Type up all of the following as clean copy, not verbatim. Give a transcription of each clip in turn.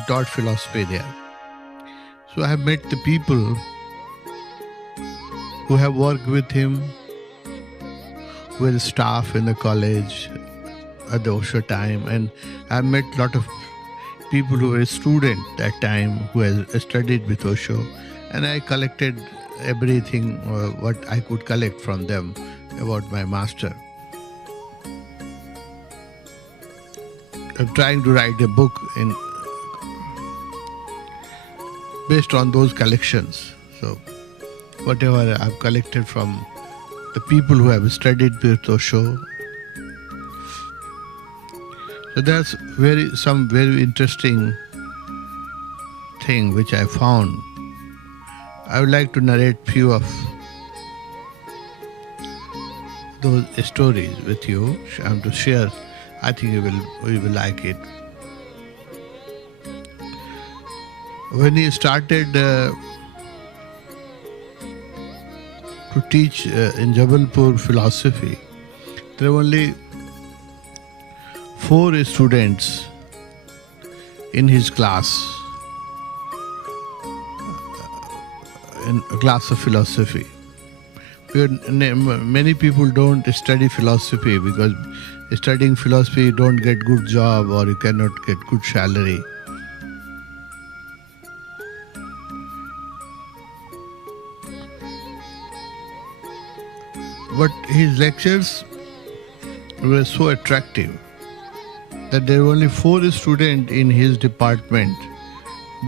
he taught philosophy there. So I have met the people who have worked with him, who were staff in the college at the Osho time, and I have met a lot of people who were students that time who had studied with Osho, and I collected everything what I could collect from them about my master. I'm trying to write a book based on those collections. So whatever I've collected from the people who have studied with Osho. So there's some very interesting thing which I found. I would like to narrate few of those stories with you. I'm to share. I think you will like it. When he started to teach in Jabalpur philosophy, there were only 4 students in his class, in a class of philosophy. Many people don't study philosophy because studying philosophy you don't get good job or you cannot get good salary. But his lectures were so attractive that there were only 4 students in his department.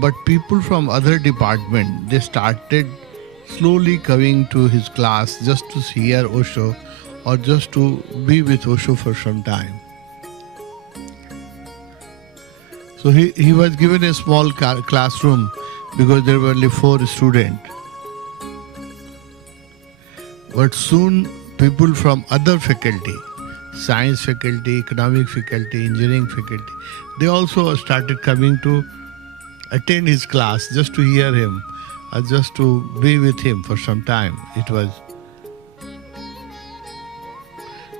But people from other department, they started slowly coming to his class just to hear Osho or just to be with Osho for some time. So he was given a small classroom because there were only 4 students. But soon people from other faculty, science faculty, economic faculty, engineering faculty, they also started coming to attend his class just to hear him or just to be with him for some time. It was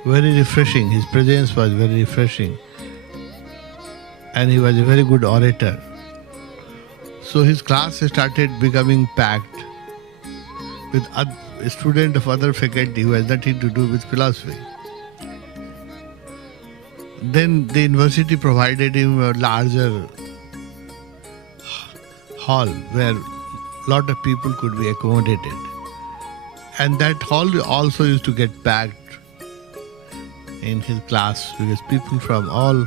very refreshing. His presence was very refreshing. And he was a very good orator. So his class started becoming packed with a student of other faculty who has nothing to do with philosophy. Then the university provided him a larger hall where a lot of people could be accommodated. And that hall also used to get packed in his class because people from all,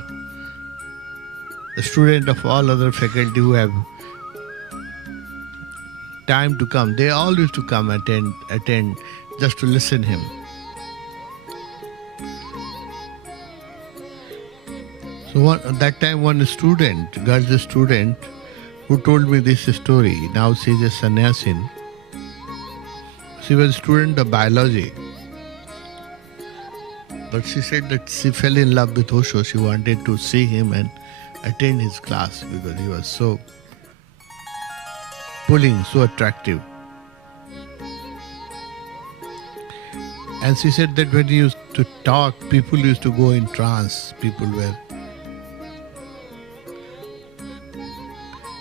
the students of all other faculty who have time to come, they all used to come attend just to listen him. So that time one student, girl student, who told me this story, now she's a sannyasin. She was a student of biology. But she said that she fell in love with Osho. She wanted to see him and attend his class because he was so pulling, so attractive. And she said that when he used to talk, people used to go in trance. People were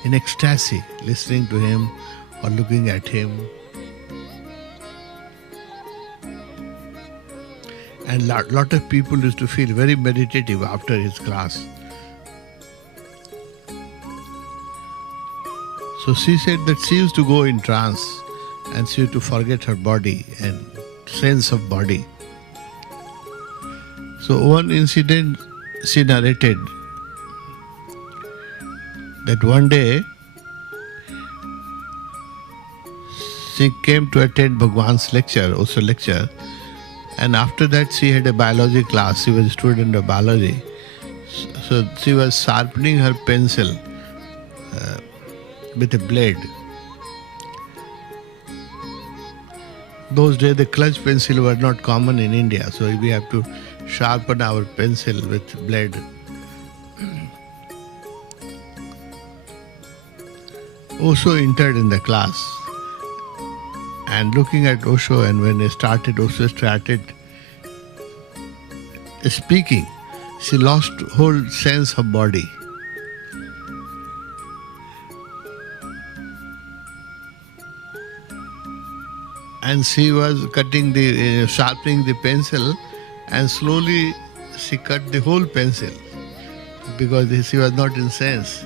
in ecstasy, listening to him or looking at him. And lot of people used to feel very meditative after his class. So she said that she used to go in trance and she used to forget her body and sense of body. So one incident she narrated that one day she came to attend Bhagwan's lecture, Osho lecture, and after that she had a biology class. She was a student of biology. So she was sharpening her pencil with a blade. Those days the clutch pencil were not common in India, so we have to sharpen our pencil with blade. Osho entered in the class and looking at Osho, and when Osho started speaking, she lost whole sense of body. and she was cutting sharpening the pencil, and slowly she cut the whole pencil because she was not in sense.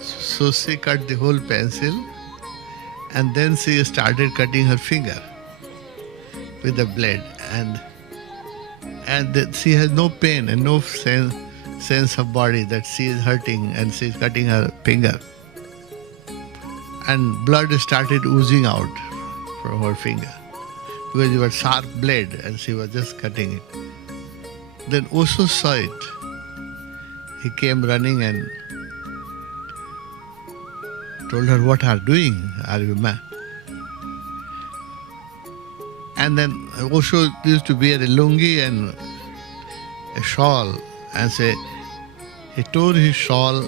So she cut the whole pencil, and then she started cutting her finger with the blade, and she has no pain and no sense of body that she is hurting, and she is cutting her finger, and blood started oozing out from her finger because it was sharp blade and she was just cutting it. Then Osho saw it. He came running and told her, "What are you doing? Are you mad?" And then Osho used to wear a lungi and a shawl, and he tore his shawl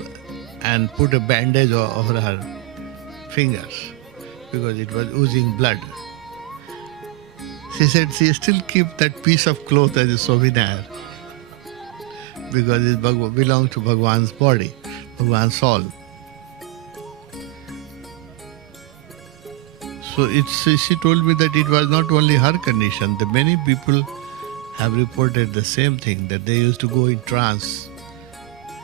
and put a bandage over her fingers because it was oozing blood. She said she still keep that piece of cloth as a souvenir because it belongs to Bhagwan's body, Bhagwan's soul. So she told me that it was not only her condition, that many people have reported the same thing, that they used to go in trance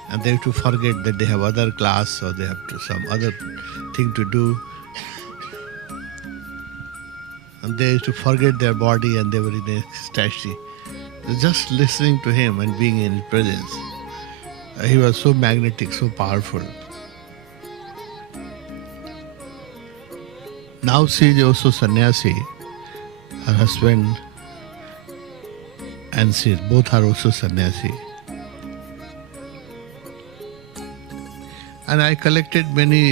and they have to forget that they have other class or they have some other thing to do. And they used to forget their body and they were in ecstasy. Just listening to him and being in his presence. He was so magnetic, so powerful. Now she is also sannyasi. Her husband and she, both are also sannyasi. And I collected many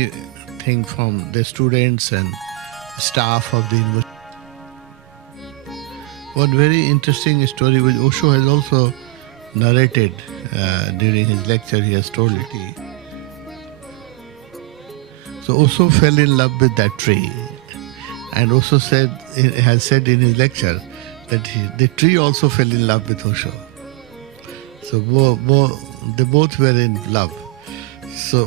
things from the students and staff of the university. One very interesting story which Osho has also narrated during his lecture, he has told it. So Osho fell in love with that tree, and Osho has said in his lecture that the tree also fell in love with Osho. So they both were in love. So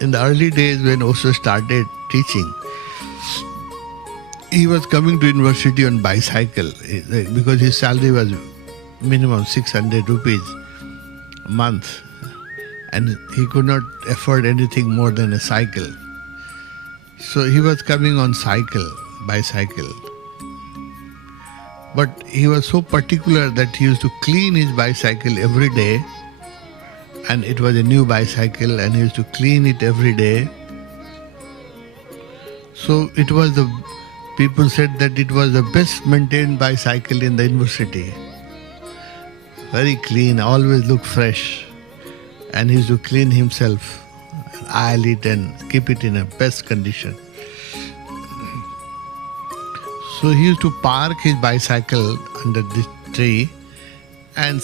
in the early days when Osho started teaching, he was coming to university on bicycle because his salary was minimum 600 rupees a month, and he could not afford anything more than a cycle. So he was coming on bicycle. But he was so particular that he used to clean his bicycle every day, and it was a new bicycle and he used to clean it every day. So people said that it was the best maintained bicycle in the university. Very clean, always looked fresh. And he used to clean himself, oil it and keep it in a best condition. So he used to park his bicycle under this tree and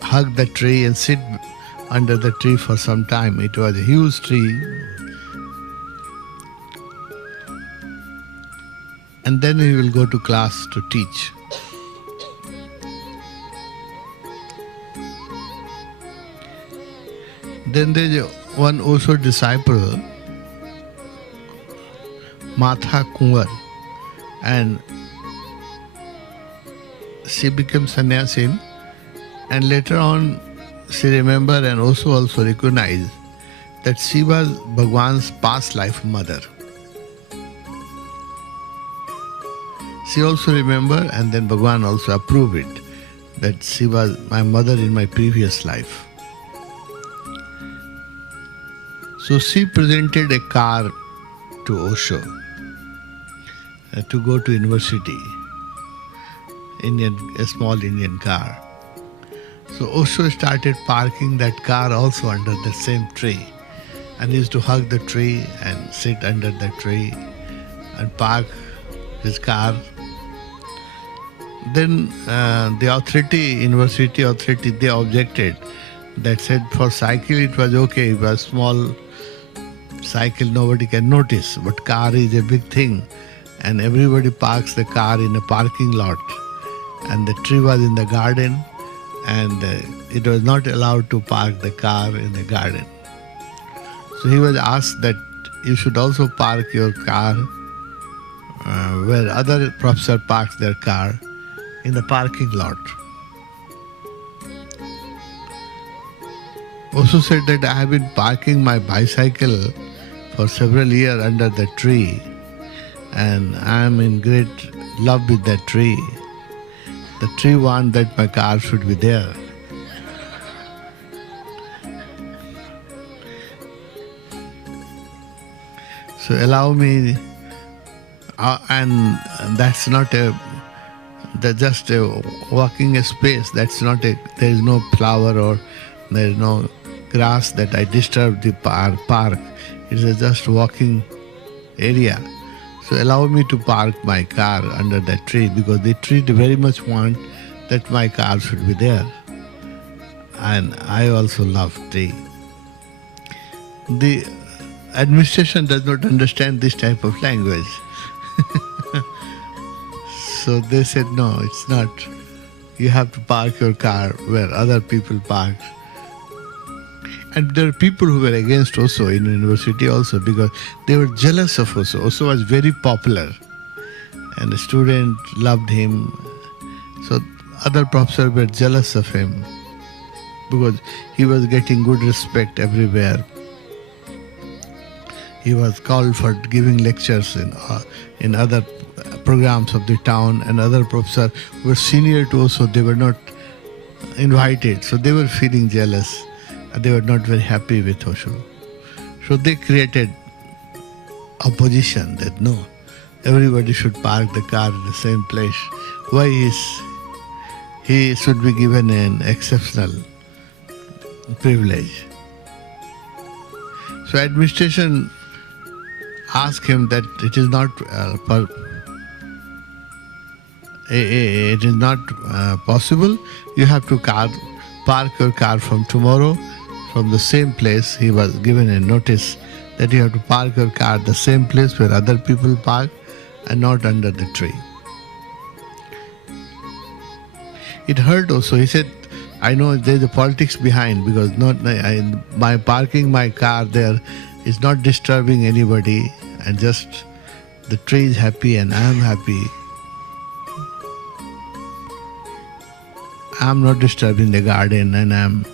hug the tree and sit under the tree for some time. It was a huge tree. And then he will go to class to teach. Then there is one Osho disciple, Matha Kunwar, and she became sannyasin, and later on she remembered and also recognized that she was Bhagwan's past life mother. She also remembered, and then Bhagwan also approved it, that she was my mother in my previous life. So she presented a car to Osho to go to university, a small Indian car. So Osho started parking that car also under the same tree, and he used to hug the tree and sit under the tree and park his car. Then the university authority, they objected. That said for cycle it was okay, it was small cycle, nobody can notice, but car is a big thing, and everybody parks the car in a parking lot, and the tree was in the garden, and it was not allowed to park the car in the garden. So he was asked that you should also park your car where other professor parks their car in the parking lot. Also said that I have been parking my bicycle for several years under the tree, and I am in great love with that tree. The tree wants that my car should be there. So allow me, and that's not just a walking space. That's not there is no flower or there is no grass that I disturb the park. It is just walking area. So allow me to park my car under that tree, because the tree very much want that my car should be there. And I also love tree. The administration does not understand this type of language. So they said, no, it's not. You have to park your car where other people park. And there are people who were against Osho in university also, because they were jealous of Osho. Osho was very popular and the student loved him. So other professors were jealous of him because he was getting good respect everywhere. He was called for giving lectures in other programs of the town, and other professors who were senior to Osho, they were not invited. So they were feeling jealous. They were not very happy with Osho. So they created opposition that no, everybody should park the car in the same place. Why he should be given an exceptional privilege? So administration asked him that it is not possible. You have to park your car from tomorrow from the same place. He was given a notice that you have to park your car the same place where other people park and not under the tree. It hurt also. He said, I know there's a politics behind, because by parking my car there is not disturbing anybody, and just the tree is happy and I am happy. I am not disturbing the garden, and I am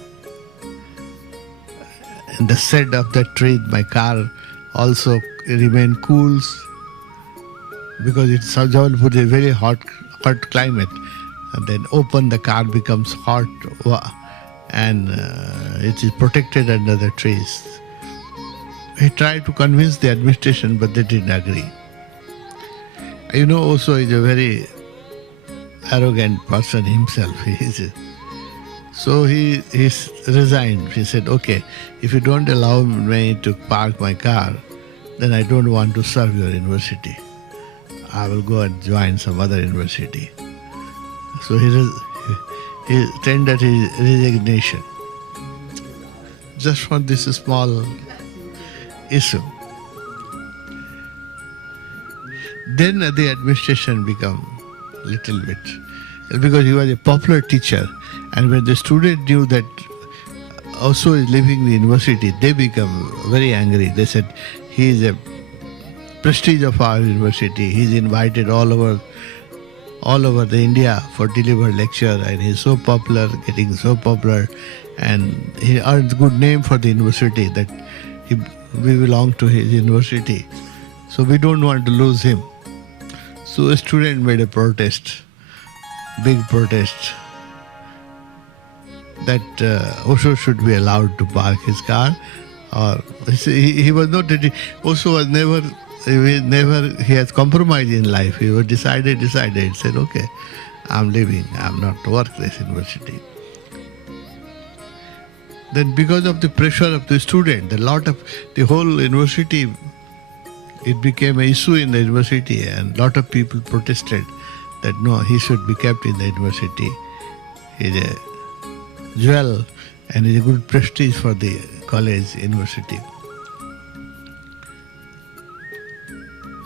in the shade of that tree. My car also remain cool, because it's Jabalpur is a very hot climate. And then open, the car becomes hot, and it is protected under the trees. He tried to convince the administration, but they didn't agree. You know, Osho is a very arrogant person himself. So he resigned. He said, okay, if you don't allow me to park my car, then I don't want to serve your university. I will go and join some other university. So he tendered his resignation just for this small issue. Then the administration became little bit, because he was a popular teacher, and when the student knew that Osho is leaving the university, they become very angry. They said, he is a prestige of our university. He is invited all over the India for deliver lecture, and he is so popular, getting so popular, and he earns good name for the university that we belong to his university. So we don't want to lose him. So a student made a protest, big protest, that Osho should be allowed to park his car. Or he was not ready. Osho was never, he has compromised in life. He was decided, said, okay, I'm leaving, I'm not to work this university. Then because of the pressure of the student, the whole university, it became an issue in the university, and a lot of people protested that no, he should be kept in the university. He's a jewel and is a good prestige for the college, university.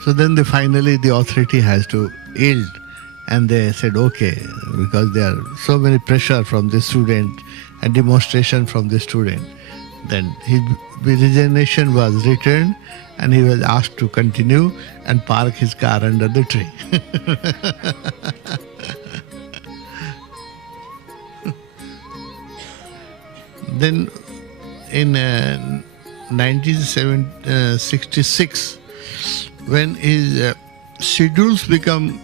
So then finally the authority has to yield, and they said okay, because there are so many pressure from the student and demonstration from the student. Then his resignation was returned and he was asked to continue and park his car under the tree. Then in 1966, when his schedules become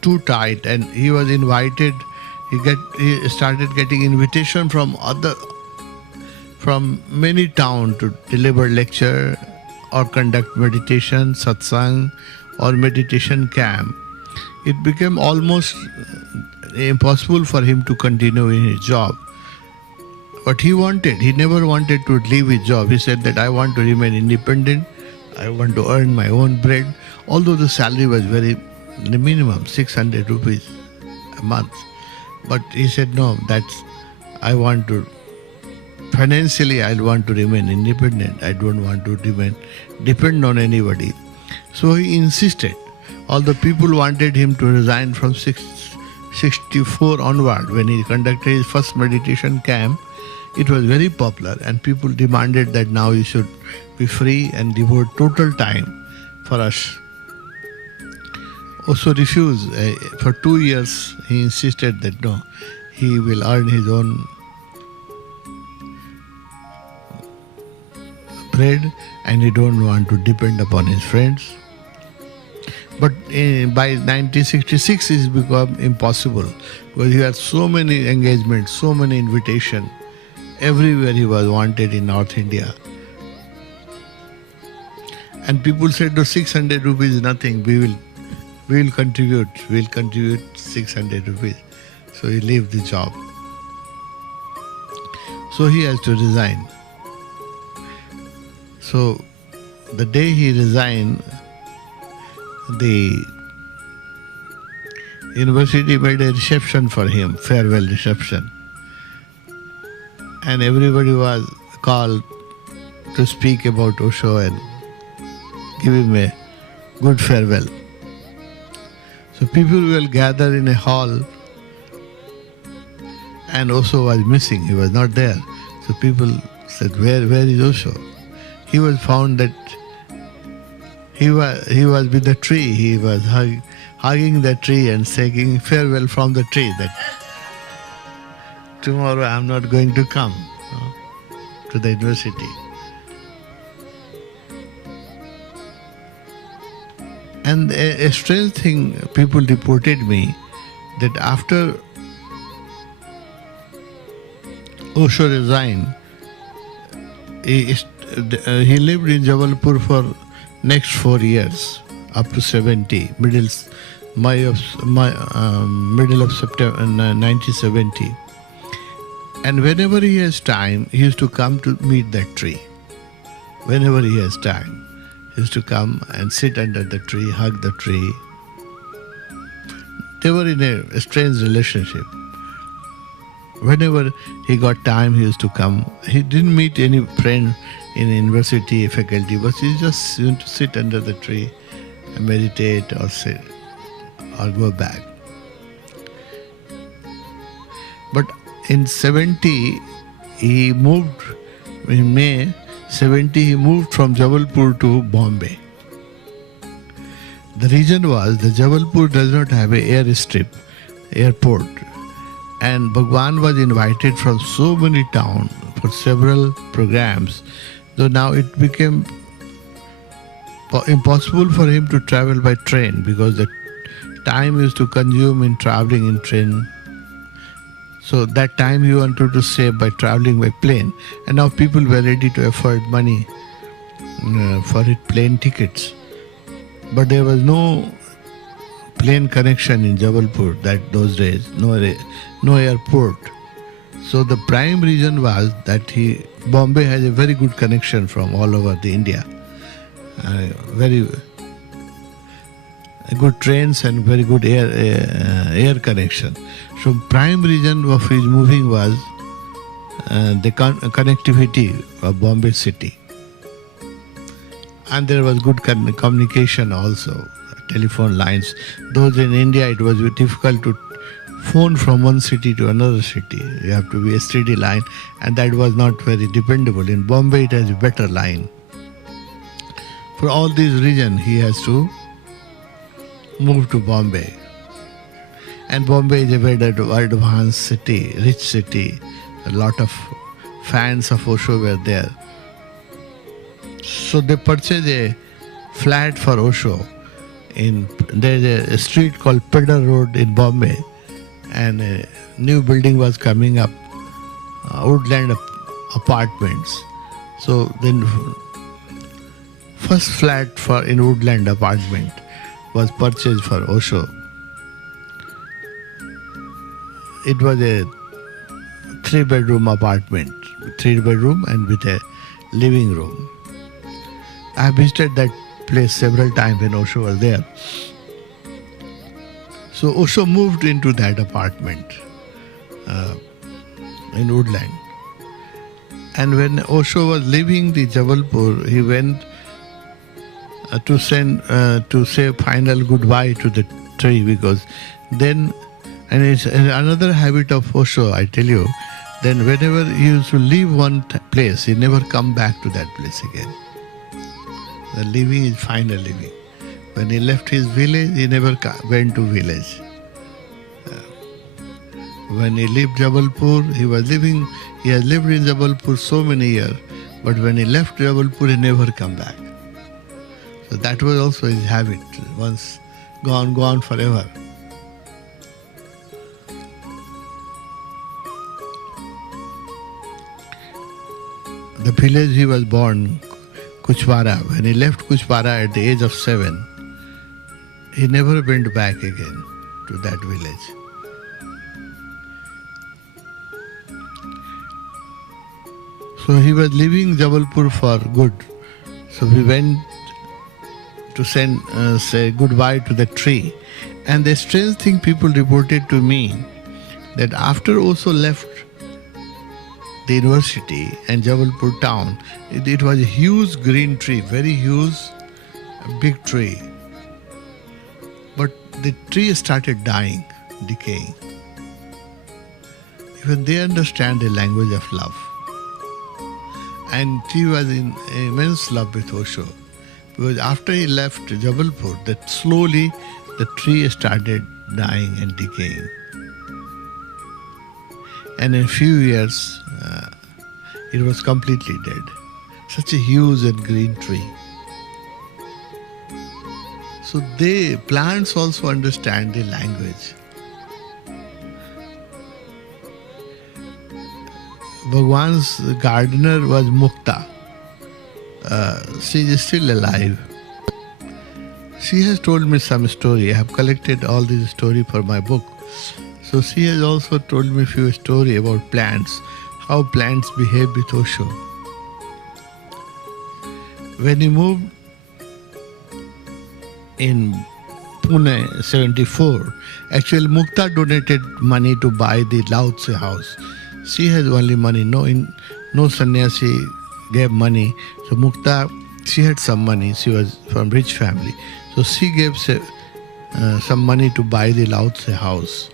too tight and he was invited, he started getting invitation from many towns to deliver lecture or conduct meditation, satsang or meditation camp. It became almost impossible for him to continue in his job. But he never wanted to leave his job. He said that I want to remain independent, I want to earn my own bread, although the salary was the minimum, 600 rupees a month. But he said, no, financially I want to remain independent. I don't want to depend on anybody. So he insisted. All the people wanted him to resign from 64 onward. When he conducted his first meditation camp, it was very popular and people demanded that now he should be free and devote total time for us. Also refused. For 2 years he insisted that no, he will earn his own bread and he don't want to depend upon his friends. But by 1966 it's become impossible because he had so many engagements, so many invitations. Everywhere he was wanted in North India. And people said, no, 600 rupees is nothing, we will contribute 600 rupees. So he left the job. So he has to resign. So the day he resigned, the university made a reception for him, farewell reception. And everybody was called to speak about Osho and give him a good farewell. So people will gather in a hall and Osho was missing, he was not there. So people said, where is Osho? He was found that he was with the tree, he was hugging the tree and saying farewell from the tree that tomorrow I am not going to come to the university. And a strange thing, people reported me that after Osho resigned, he lived in Jabalpur for next 4 years, up to 70, middle of September 1970. And whenever he has time, he used to come to meet that tree. Whenever he has time, he used to come and sit under the tree, hug the tree. They were in a strange relationship. Whenever he got time, he used to come. He didn't meet any friend in university faculty, but he just used to sit under the tree and meditate or sit or go back. But in 70, he moved, in May 70, he moved from Jabalpur to Bombay. The reason was that Jabalpur does not have an airport. And Bhagwan was invited from so many towns for several programs. So now it became impossible for him to travel by train because the time used to consume in traveling in train. So that time he wanted to save by traveling by plane. And now people were ready to afford money for plane tickets. But there was no plane connection in Jabalpur those days, no airport. So the prime reason was that Bombay has a very good connection from all over the India. Very good trains and very good air connection. So prime reason of his moving was the connectivity of Bombay city. And there was good communication also, telephone lines. Those in India, it was difficult to phone from one city to another city. You have to be a steady line, and that was not very dependable. In Bombay, it has a better line. For all these reasons, he has to move to Bombay. And Bombay is a very advanced city, rich city. A lot of fans of Osho were there. So they purchased a flat for Osho. There's a street called Pedder Road in Bombay, and a new building was coming up, Woodland Apartments. So then first flat in Woodland Apartment was purchased for Osho. It was a 3-bedroom apartment, 3-bedroom and with a living room. I visited that place several times when Osho was there. So Osho moved into that apartment in Woodland. And when Osho was leaving the Jabalpur, he went to say final goodbye to the tree, because then, and it's another habit of Osho, I tell you, then whenever he used to leave one place, he never come back to that place again. The leaving is final leaving. When he left his village, he never went to village. When he left Jabalpur, he has lived in Jabalpur so many years, but when he left Jabalpur, he never come back. So that was also his habit. Once gone forever. The village he was born, Kuchwara, when he left Kuchwara at the age of 7, he never went back again to that village. So he was leaving Jabalpur for good. So we went to say goodbye to the tree. And the strange thing people reported to me, that after Osho left the university and Jabalpur town, it was a huge green tree, very huge, big tree. But the tree started dying, decaying. Even they understand the language of love. And he was in immense love with Osho. Because after he left Jabalpur, that slowly the tree started dying and decaying. And in a few years, it was completely dead. Such a huge and green tree. So plants also understand the language. Bhagwan's gardener was Mukta. She is still alive. She has told me some story. I have collected all these stories for my book. So she has also told me a few stories about plants, how plants behave with Osho. When he moved in Pune, 74, actually Mukta donated money to buy the Lao Tse house. She has only money, no sannyasi gave money. So Mukta, she had some money, she was from rich family. So she gave some money to buy the Lao Tse house.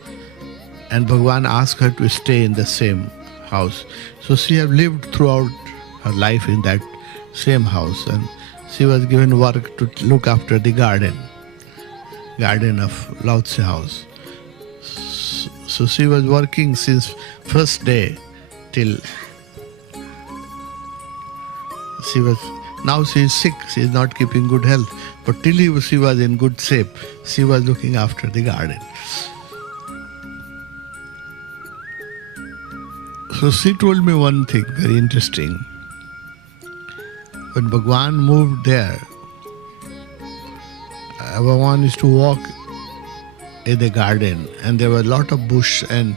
And Bhagwan asked her to stay in the same house. So she have lived throughout her life in that same house. And she was given work to look after the garden of Lao Tse house. So she was working since first day till now she is sick, she is not keeping good health. But till she was in good shape, she was looking after the garden. So she told me one thing very interesting. When Bhagwan moved there, Bhagwan used to walk in the garden, and there were a lot of bush and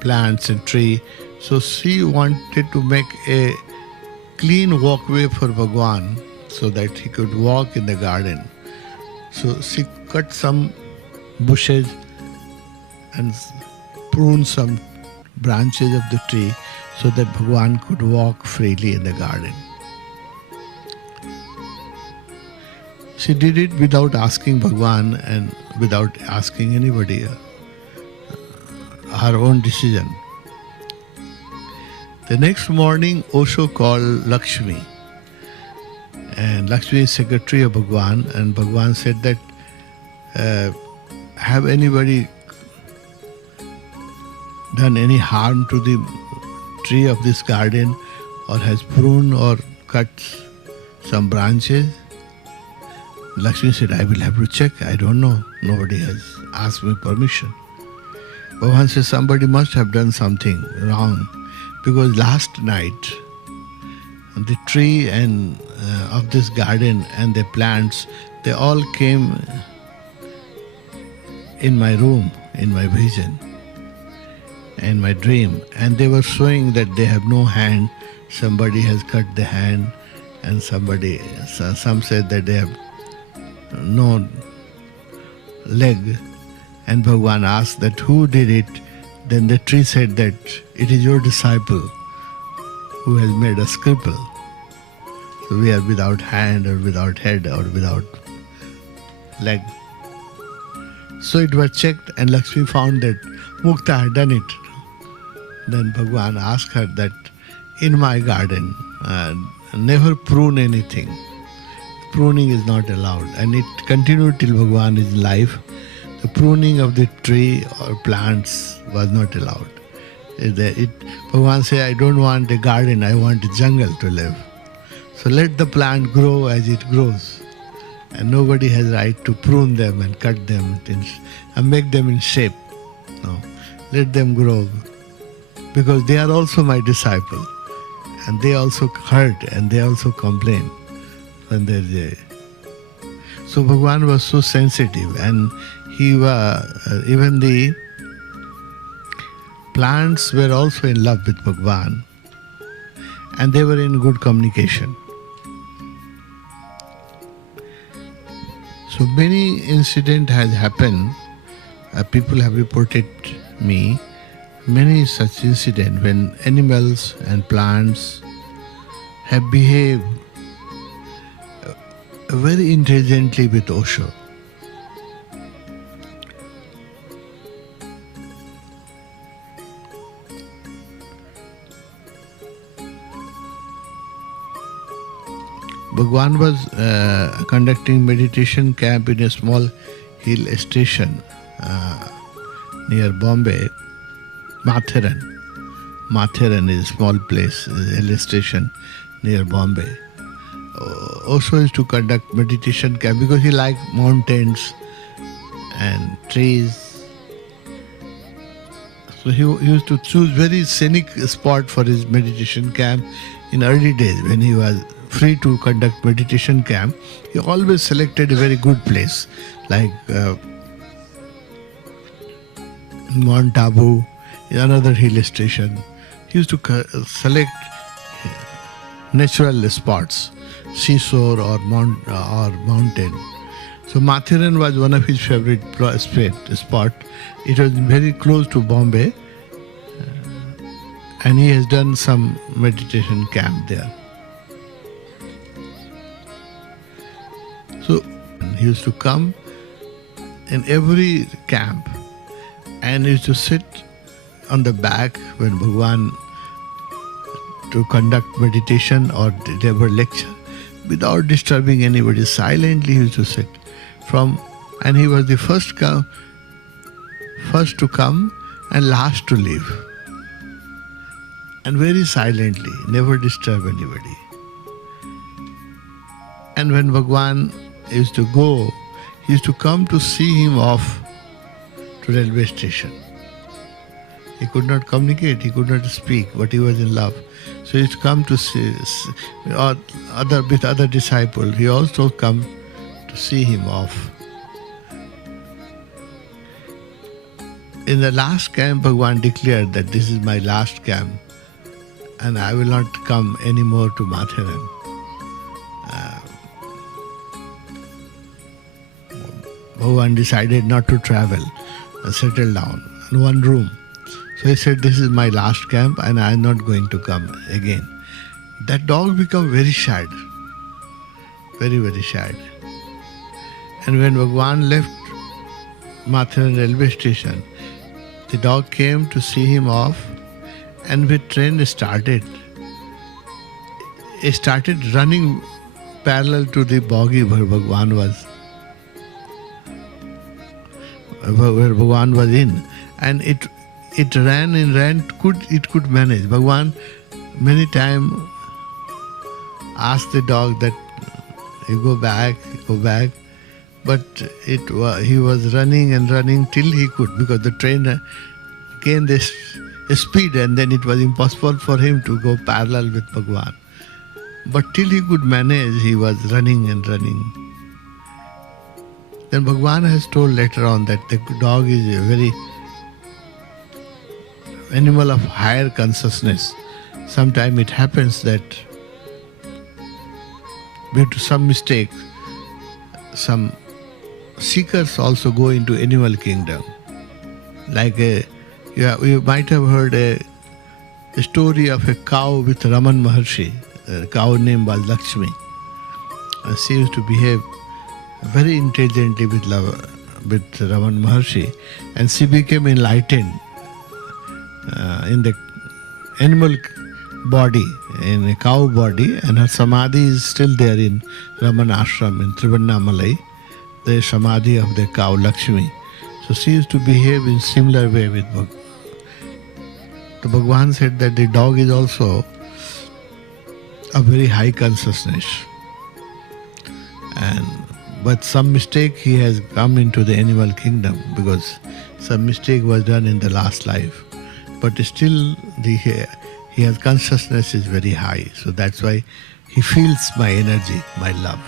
plants and tree. So she wanted to make a clean walkway for Bhagwan so that he could walk in the garden. So she cut some bushes and pruned some branches of the tree so that Bhagwan could walk freely in the garden. She did it without asking Bhagwan and without asking anybody. her own decision. The next morning, Osho called Lakshmi. And Lakshmi is secretary of Bhagwan. And Bhagwan said that, have anybody done any harm to the tree of this garden, or has pruned or cut some branches? Lakshmi said, I will have to check. I don't know. Nobody has asked me permission. Bhagwan says, somebody must have done something wrong, because last night the tree and of this garden and the plants, they all came in my room, in my vision, in my dream, and they were showing that they have no hand. Somebody has cut the hand, and some said that they have no leg. And Bhagwan asked that who did it. Then the tree said that it is your disciple who has made us cripple. So we are without hand or without head or without leg. So it was checked, and Lakshmi found that Mukta had done it. Then Bhagwan asked her that in my garden, never prune anything. Pruning is not allowed, and it continued till Bhagwan is alive. The pruning of the tree or plants was not allowed. Bhagwan said, I don't want a garden, I want a jungle to live. So let the plant grow as it grows. And nobody has right to prune them and cut them and make them in shape. No, let them grow, because they are also my disciple, and they also hurt and they also complain when there is a... So Bhagwan was so sensitive, and he was, even the plants were also in love with Bhagwan, and they were in good communication. So many incidents has happened. People have reported me many such incidents when animals and plants have behaved very intelligently with Osho. Bhagwan was conducting meditation camp in a small hill station near Bombay, Mathiran. Mathiran is a small place, a hill station near Bombay. Osho used to conduct meditation camp because he liked mountains and trees. So he used to choose very scenic spot for his meditation camp in early days when he was free to conduct meditation camp. He always selected a very good place like Mount Abu, another hill station. He used to select natural spots, seashore or mountain. So Mathiran was one of his favorite spot. It was very close to Bombay, and he has done some meditation camp there. So he used to come in every camp and he used to sit on the back when Bhagwan to conduct meditation or deliver lecture without disturbing anybody. Silently he used to sit and he was the first to come and last to leave. And very silently, never disturb anybody. And when Bhagwan used to go, he used to come to see him off to railway station. He could not communicate, he could not speak, but he was in love. So he used to come to see, with other disciples. He also come to see him off. In the last camp, Bhagwan declared that this is my last camp and I will not come anymore to Mathiran. Bhagwan decided not to travel and settle down in one room. So he said, this is my last camp and I am not going to come again. That dog became very sad, very, very sad. And when Bhagwan left Mathiran railway station, the dog came to see him off, and when train started, it started running parallel to the bogie where Bhagwan was. Where Bhagwan was in, and it ran and ran. It could manage. Bhagwan many times asked the dog that you go back, but he was running and running till he could, because the train gained this speed, and then it was impossible for him to go parallel with Bhagwan. But till he could manage, he was running and running. Then Bhagwan has told later on that the dog is a very animal of higher consciousness. Sometimes it happens that due to some mistake, some seekers also go into animal kingdom. Like you might have heard a story of a cow with Raman Maharshi. A cow name was Lakshmi. She used to behave very intelligently with Raman Maharshi, and she became enlightened in the animal body, in a cow body, and her samadhi is still there in Raman Ashram in Trivannamalai, the samadhi of the cow Lakshmi. So she used to behave in similar way with Bhagwan. So Bhagwan said that the dog is also a very high consciousness, but some mistake he has come into the animal kingdom, because some mistake was done in the last life. But still he has consciousness is very high. So that's why he feels my energy, my love.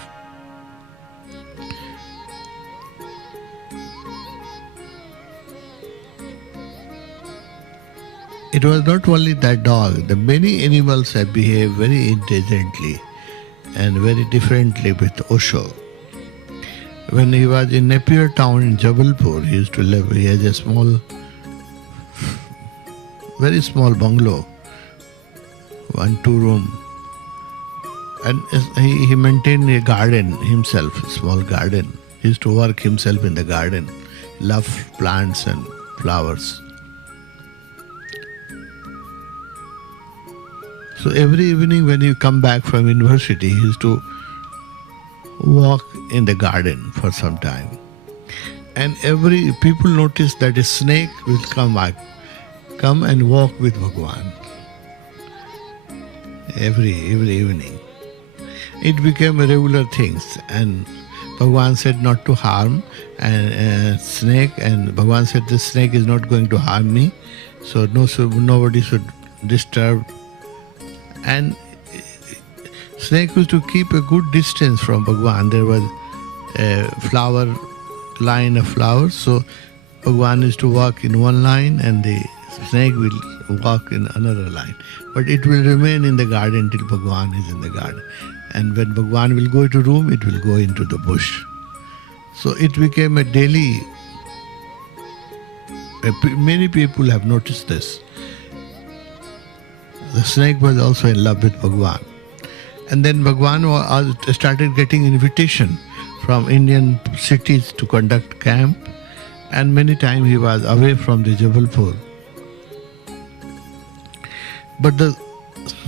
It was not only that dog, the many animals have behaved very intelligently and very differently with Osho. When he was in Napier town in Jabalpur, he used to live. He has a very small bungalow, 1-2 room. And he maintained a garden himself, a small garden. He used to work himself in the garden, love plants and flowers. So every evening when he come back from university, he used to walk in the garden for some time. And people noticed that a snake will come and walk with Bhagwan every evening. It became a regular thing, and Bhagwan said not to harm snake, and Bhagwan said the snake is not going to harm me, so nobody should disturb. And snake used to keep a good distance from Bhagwan. There was a line of flowers, so Bhagwan used to walk in one line and the snake will walk in another line. But it will remain in the garden till Bhagwan is in the garden. And when Bhagwan will go to room, it will go into the bush. So it became a daily. Many people have noticed this. The snake was also in love with Bhagwan. And then Bhagwan started getting invitation from Indian cities to conduct camp. And many times he was away from the Jabalpur. But the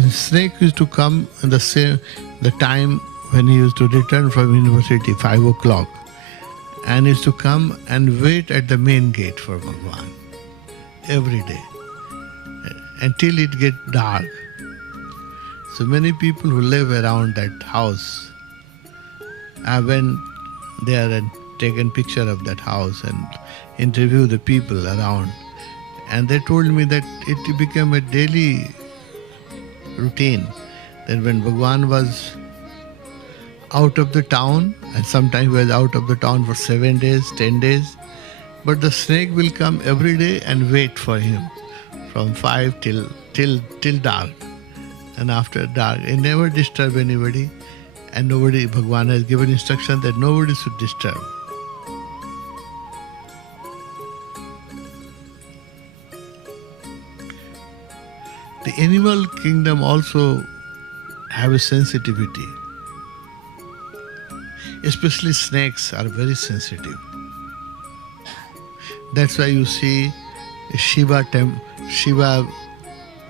snake used to come in the time when he used to return from university, 5 o'clock. And used to come and wait at the main gate for Bhagwan every day until it get dark. So many people who live around that house, I went there and taken picture of that house and interviewed the people around. And they told me that it became a daily routine, that when Bhagwan was out of the town, and sometimes he was out of the town for 7 days, 10 days, but the snake will come every day and wait for him from 5 till dark. And after dark, he never disturb anybody, and Bhagwan has given instruction that nobody should disturb. The animal kingdom also have a sensitivity. Especially snakes are very sensitive. That's why you see Shiva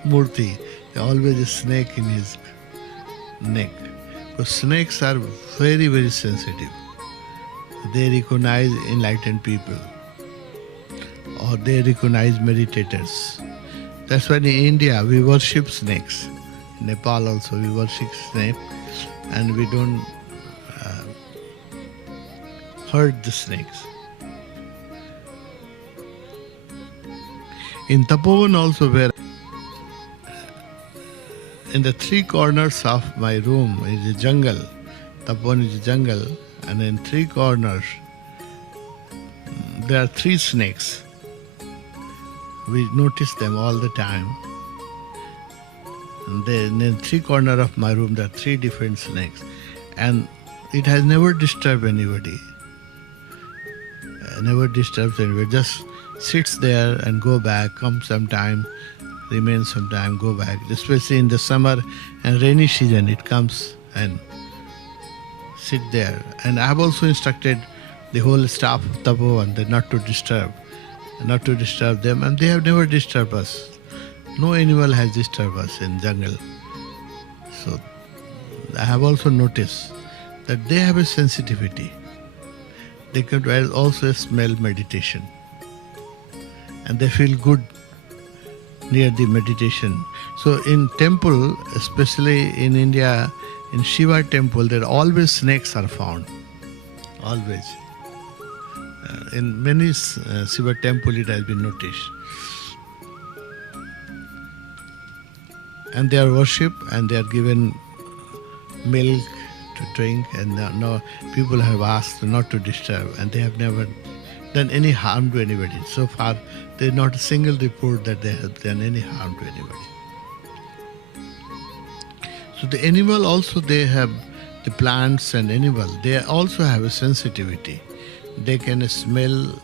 Murti, always a snake in his neck. Because snakes are very, very sensitive. They recognize enlightened people or they recognize meditators. That's why in India we worship snakes. In Nepal also we worship snakes and we don't hurt the snakes. In Tapovan also, where in the three corners of my room is a jungle. Tapovan is a jungle, and in three corners there are three snakes. We notice them all the time. And then in three corners of my room there are three different snakes, and it has never disturbed anybody. Never disturbs anybody. Just sits there and go back, come sometime, remain sometime, go back. Especially in the summer and rainy season, it comes and sit there. And I have also instructed the whole staff of Tapovan that not to disturb them, and they have never disturbed us. No animal has disturbed us in jungle. So I have also noticed that they have a sensitivity. They can also smell meditation. And they feel good near the meditation. So in temple, especially in India, in Shiva temple, there always snakes are found. Always. In many Shiva temple it has been noticed. And they are worshipped and they are given milk to drink, and now people have asked not to disturb, and they have never done any harm to anybody. So far, there is not a single report that they have done any harm to anybody. So the animal also, they have, the plants and animal, they also have a sensitivity. They can smell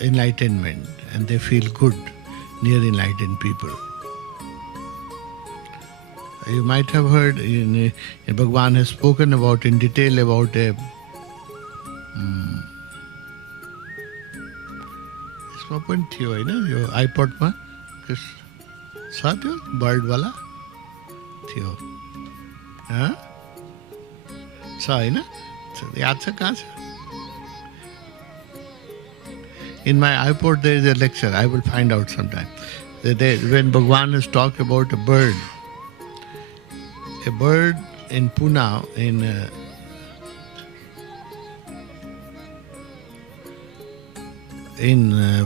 enlightenment and they feel good near enlightened people. You might have heard Bhagwan has spoken about in detail about a इसमें पनि थियो हैन यो आइपडमा छ त्यो bird वाला थियो छ हैन याद छ कहाँ छ In my iPod there is a lecture. I will find out sometime. When Bhagwan has talked about a bird in Pune,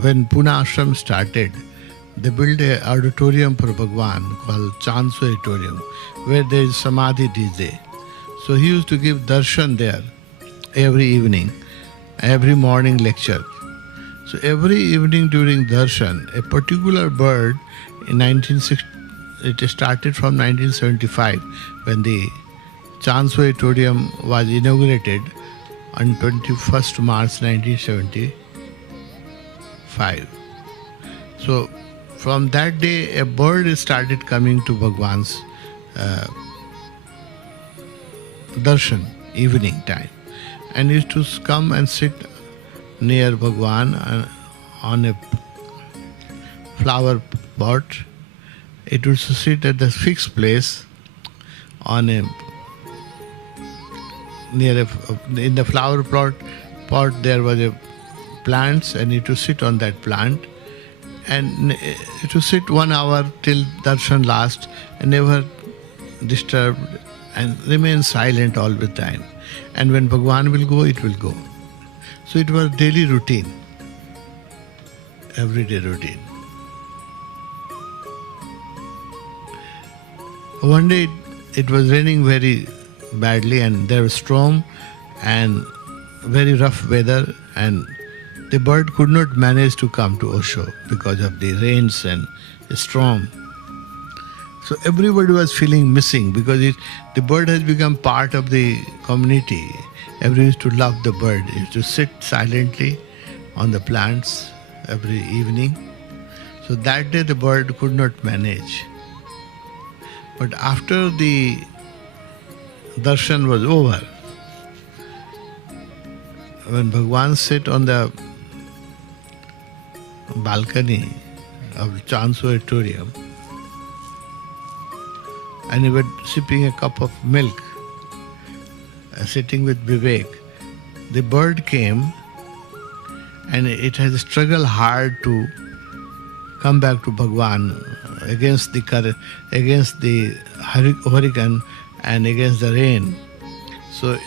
when Pune Ashram started, they built an auditorium for Bhagwan called Chansu Auditorium, where there is Samadhi these days. So he used to give darshan there every evening, every morning lecture. So every evening during darshan, a particular bird in 1960, it started from 1975 when the Chansu Auditorium was inaugurated on 21st March 1975. So from that day, a bird started coming to Bhagwan's darshan, evening time, and used to come and sit near Bhagwan on a flower pot. It used to sit at the fixed place on a in the flower pot there was a plants, and it to sit on that plant, and it to sit 1 hour till darshan last, and never disturbed, and remain silent all the time. And when Bhagwan will go, it will go. So it was daily routine, everyday routine. One day it was raining very badly, and there was storm and very rough weather, and the bird could not manage to come to Osho because of the rains and the storm. So everybody was feeling missing because the bird has become part of the community. Everyone used to love the bird. It used to sit silently on the plants every evening. So that day the bird could not manage. But after the darshan was over, when Bhagwan sat on the balcony of Chance Auditorium, and he was sipping a cup of milk, sitting with Vivek. The bird came, and it has struggled hard to come back to Bhagwan against the hurricane and against the rain. So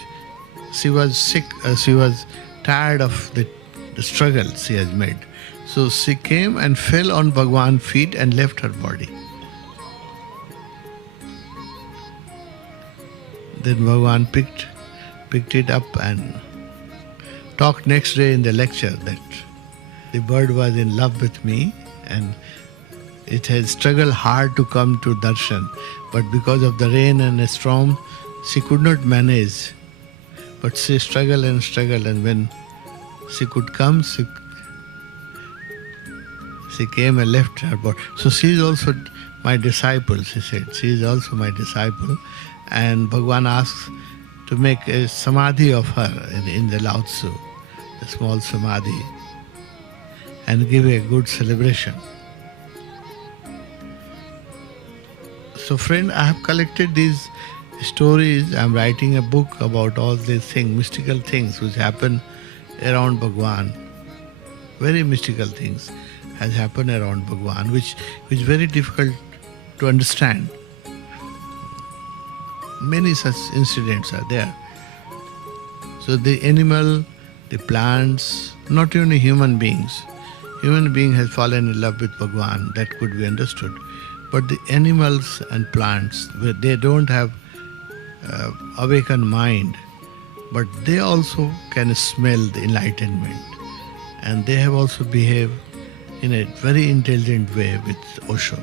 she was sick. She was tired of the struggle she has made. So she came and fell on Bhagwan's feet and left her body. Then Bhagwan picked it up and talked next day in the lecture that the bird was in love with me and it had struggled hard to come to darshan, but because of the rain and the storm, she could not manage. But she struggled, and when she could come, she came and left her body. So she is also my disciple, she said. She is also my disciple. And Bhagwan asks to make a samadhi of her in the Lao Tzu, a small samadhi, and give a good celebration. So friend, I have collected these stories. I am writing a book about all these things, mystical things which happen around Bhagwan. Very mystical things has happened around Bhagwan, which is very difficult to understand. Many such incidents are there. So the animal, the plants, not only human beings. Human being has fallen in love with Bhagwan, that could be understood. But the animals and plants, they don't have awakened mind, but they also can smell the enlightenment. And they have also behaved in a very intelligent way with Osho.